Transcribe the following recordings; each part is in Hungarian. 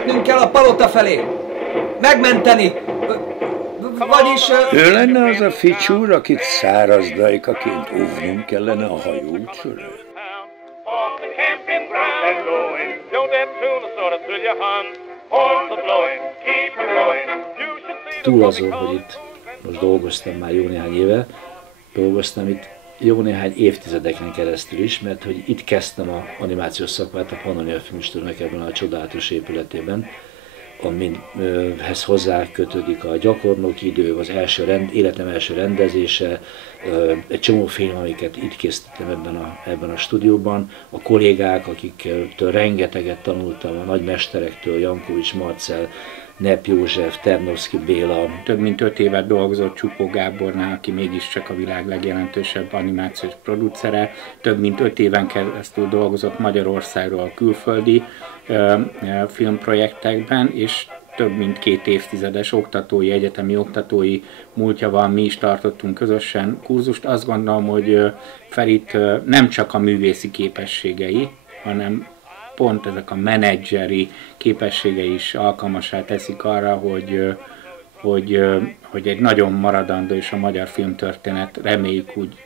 sietnünk kell a palota felé. Megmenteni. Vagyis... Ő lenne az a ficsúr, akit száraz dajkaként óvnunk kellene a hajó során. Túl azon, hogy itt most dolgoztam már jó néhány éve, dolgoztam itt jó néhány évtizedeken keresztül is, mert hogy itt kezdtem az animációs szakmát a Pannonia Filmstúdiónak ebben a csodálatos épületében, amihez hozzá kötődik a gyakornoki idő, az életem első rendezése, egy csomó film, amiket itt készítettem ebben a stúdióban, a kollégák, akiktől rengeteget tanultam, a nagymesterektől, Jankovics Marcell, Nepp József, Ternovszky Béla. Több mint 5 évet dolgozott Csupó Gábornál, aki mégiscsak a világ legjelentősebb animációs producere. Több mint 5 éven keresztül dolgozott Magyarországról külföldi filmprojektekben, és több mint 2 évtizedes oktatói, egyetemi oktatói múltja van, mi is tartottunk közösen kurzust. Azt gondolom, hogy Ferit nem csak a művészi képességei, hanem pont ezek a menedzseri képességei is alkalmassá teszik arra, hogy egy nagyon maradandó és a magyar filmtörténet reméljük úgy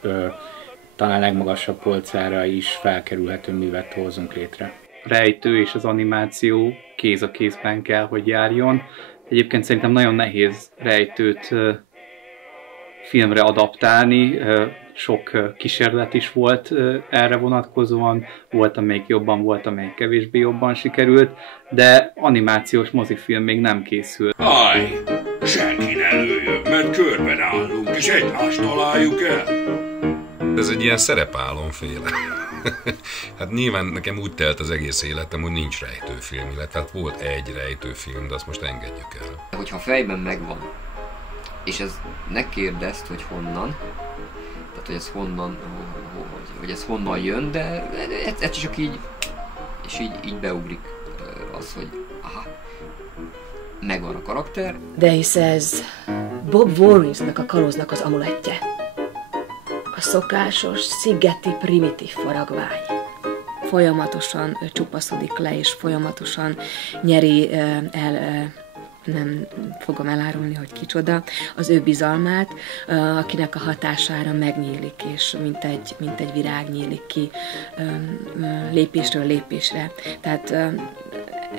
talán legmagasabb polcára is felkerülhető művet hozzunk létre. Rejtő és az animáció kéz a kézben kell, hogy járjon. Egyébként szerintem nagyon nehéz rejtőt filmre adaptálni, sok kísérlet is volt erre vonatkozóan, volt amelyik jobban, volt amelyik kevésbé jobban sikerült, de animációs mozifilm még nem készült. Háj! Senki ne lőjön, mert körben állunk, és egymást találjuk el. Ez egy ilyen szerepálomféle. Hát nyilván nekem úgy telt az egész életem, hogy nincs rejtőfilm, illetve hát volt egy rejtőfilm, de azt most engedjük el. Hogyha fejben megvan, és ez ne kérdezd, hogy honnan, tehát hogy ez honnan, hogy ez honnan jön, de ez csak így, és így beugrik az, hogy aha, megvan a karakter. De hisz ez Bob Warrinsnak, a kalóznak az amulettje. A szokásos, szigeti, primitív faragvány. Folyamatosan csupaszodik le, és folyamatosan nyeri el, nem fogom elárulni, hogy kicsoda, az ő bizalmát, akinek a hatására megnyílik, és mint egy virág nyílik ki lépésről lépésre. Tehát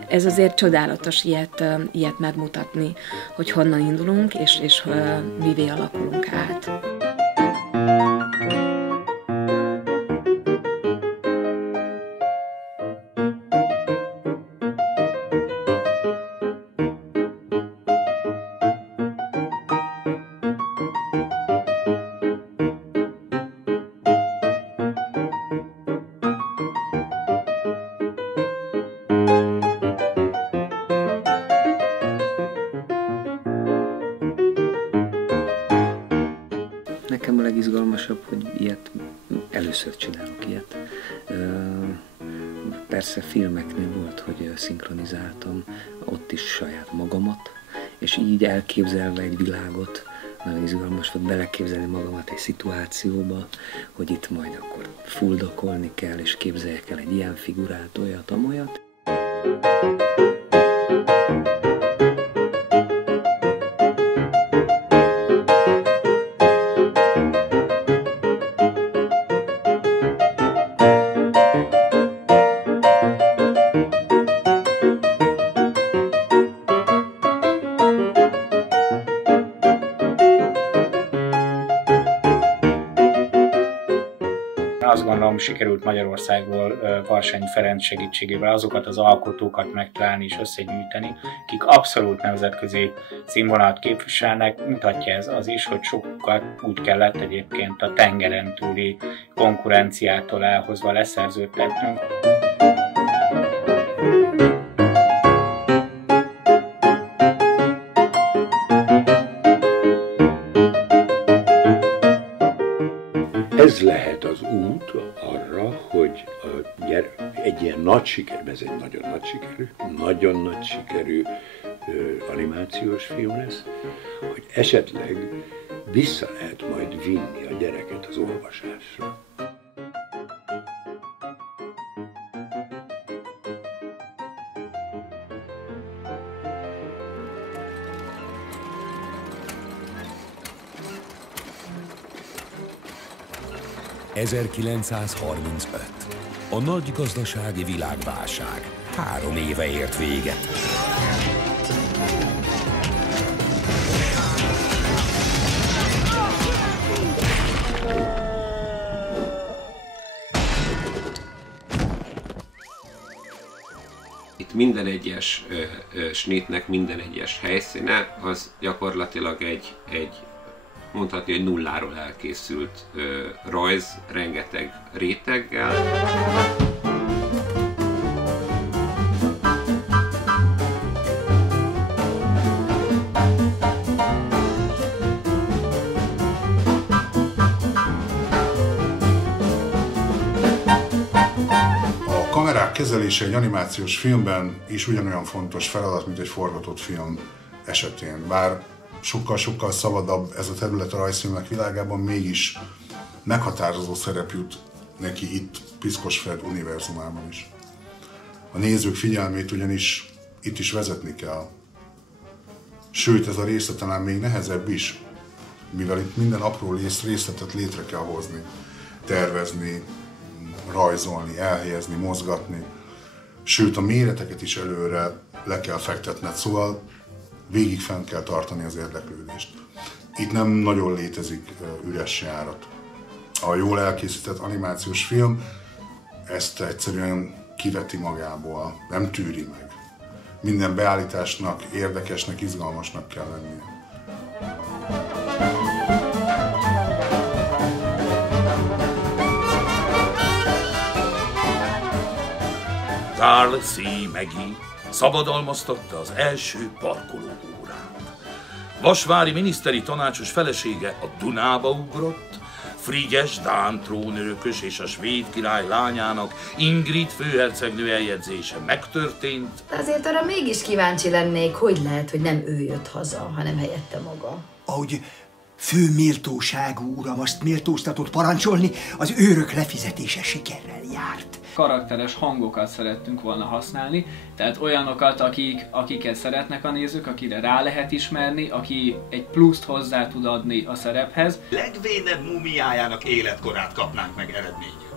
ez azért csodálatos ilyet megmutatni, hogy honnan indulunk, és mivé alakulunk át. Nekem a legizgalmasabb, hogy ilyet először csinálok ilyet. Persze filmeknél volt, hogy szinkronizáltam ott is saját magamat, és így elképzelve egy világot, nagyon izgalmas volt beleképzelni magamat egy szituációba, hogy itt majd akkor fuldokolni kell, és képzeljek el egy ilyen figurát, olyat, amolyat. Azt gondolom, sikerült Magyarországról Varsányi Ferenc segítségével azokat az alkotókat megtalálni és összegyűjteni, akik abszolút nemzetközi színvonalat képviselnek. Mutatja ez az is, hogy sokat úgy kellett egyébként a tengeren túli konkurenciától elhozva leszerződtetnünk. Ez lehet az út arra, hogy egy ilyen nagy sikerű, ez egy nagyon nagy sikerű animációs film lesz, hogy esetleg vissza lehet majd vinni a gyereket az olvasásra. 1935. A nagy gazdasági világválság 3 éve ért véget. Itt minden egyes snitnek minden egyes helyszíne az gyakorlatilag egy mondhatni, hogy nulláról elkészült rajz, rengeteg réteggel. A kamerák kezelése egy animációs filmben is ugyanolyan fontos feladat, mint egy forgatott film esetén. Bár sokkal-sokkal szabadabb ez a terület a rajzfilmek világában, mégis meghatározó szerep jut neki itt Piszkos Fred univerzumában is. A nézők figyelmét ugyanis itt is vezetni kell. Sőt, ez a része talán még nehezebb is, mivel itt minden apró részletet létre kell hozni, tervezni, rajzolni, elhelyezni, mozgatni. Sőt, a méreteket is előre le kell fektetned, szóval végig fenn kell tartani az érdeklődést. Itt nem nagyon létezik üres járat. A jól elkészített animációs film ezt egyszerűen kiveti magából, nem tűri meg. Minden beállításnak érdekesnek, izgalmasnak kell lennie. Carl C. Magee szabadalmaztatta az első parkoló órát. Vasvári miniszteri tanácsos felesége a Dunába ugrott, Frigyes dán trónörökös és a svéd király lányának, Ingrid főhercegnő eljegyzése megtörtént. Azért arra mégis kíváncsi lennék, hogy lehet, hogy nem ő jött haza, hanem helyette maga. Ahogy fő méltóságú uram azt méltóztatott parancsolni, az őrök lefizetése sikerrel járt. Karakteres hangokat szerettünk volna használni, tehát olyanokat, akiket szeretnek a nézők, akire rá lehet ismerni, aki egy pluszt hozzá tud adni a szerephez. Legvédebb mumiájának életkorát kapnánk meg eredményül.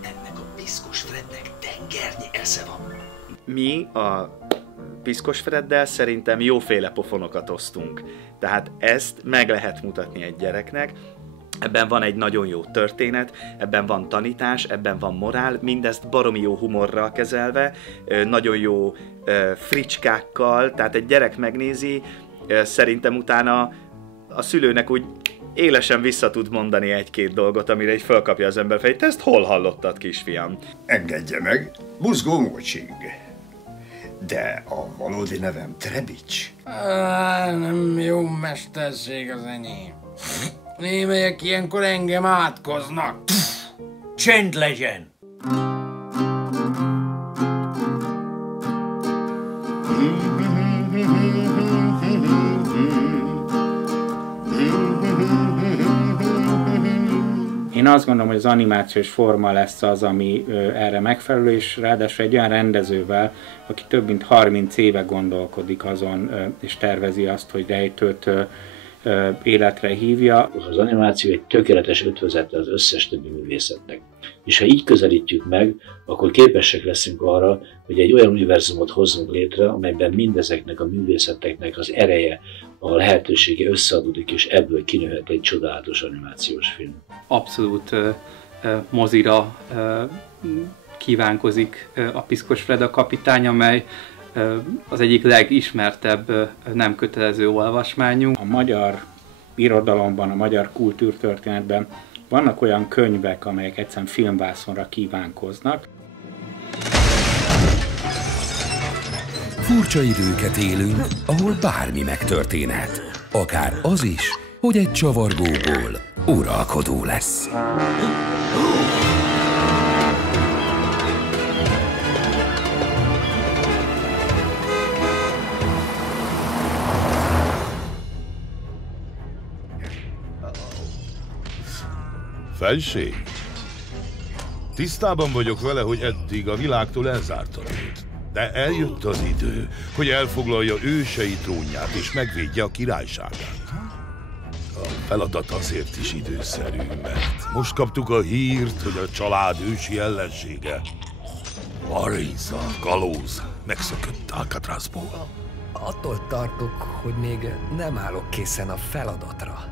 Ennek a Piszkos Frednek tengernyi esze van. Mi a Piszkos Freddel szerintem jóféle pofonokat osztunk. Tehát ezt meg lehet mutatni egy gyereknek. Ebben van egy nagyon jó történet, ebben van tanítás, ebben van morál, mindezt baromi jó humorral kezelve, nagyon jó fricskákkal, tehát egy gyerek megnézi, szerintem utána a szülőnek úgy élesen vissza tud mondani egy-két dolgot, amire így fölkapja az ember fejét. Te ezt hol hallottad, kisfiam? Engedje meg, Buzgó Mócsing. De a valódi nevem Trebics. Nem jó mesterség az enyém. Némelyek ilyenkor engem átkoznak. Csend legyen! Én azt gondolom, hogy az animációs forma lesz az, ami erre megfelelő, és ráadásul egy olyan rendezővel, aki több mint 30 éve gondolkodik azon, és tervezi azt, hogy rejtőt életre hívja. Az animáció egy tökéletes ötvözete az összes többi művészetnek. És ha így közelítjük meg, akkor képesek leszünk arra, hogy egy olyan univerzumot hozzunk létre, amelyben mindezeknek a művészeteknek az ereje, a lehetősége összeadódik, és ebből kinőhet egy csodálatos animációs film. Abszolút mozira kívánkozik a Piszkos Fred a kapitány, amely az egyik legismertebb nem kötelező olvasmányunk. A magyar irodalomban, a magyar kultúrtörténetben vannak olyan könyvek, amelyek egyszerűen filmvászonra kívánkoznak. Furcsa időket élünk, ahol bármi megtörténhet. Akár az is, hogy egy csavargóból uralkodó lesz. Felség? Tisztában vagyok vele, hogy eddig a világtól elzárta őt. De eljött az idő, hogy elfoglalja ősei trónját és megvédje a királyságát. A feladat azért is időszerű, mert most kaptuk a hírt, hogy a család ősi ellensége, Varys, a kalóz, megszökött Alcatrazból. Attól tartok, hogy még nem állok készen a feladatra.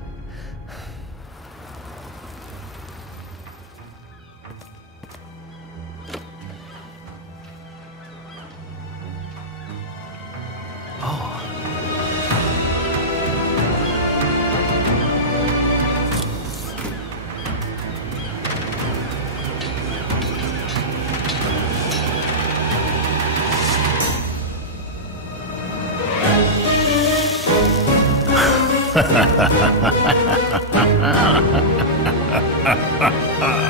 Ha ha ha ha ha ha ha ha ha ha ha.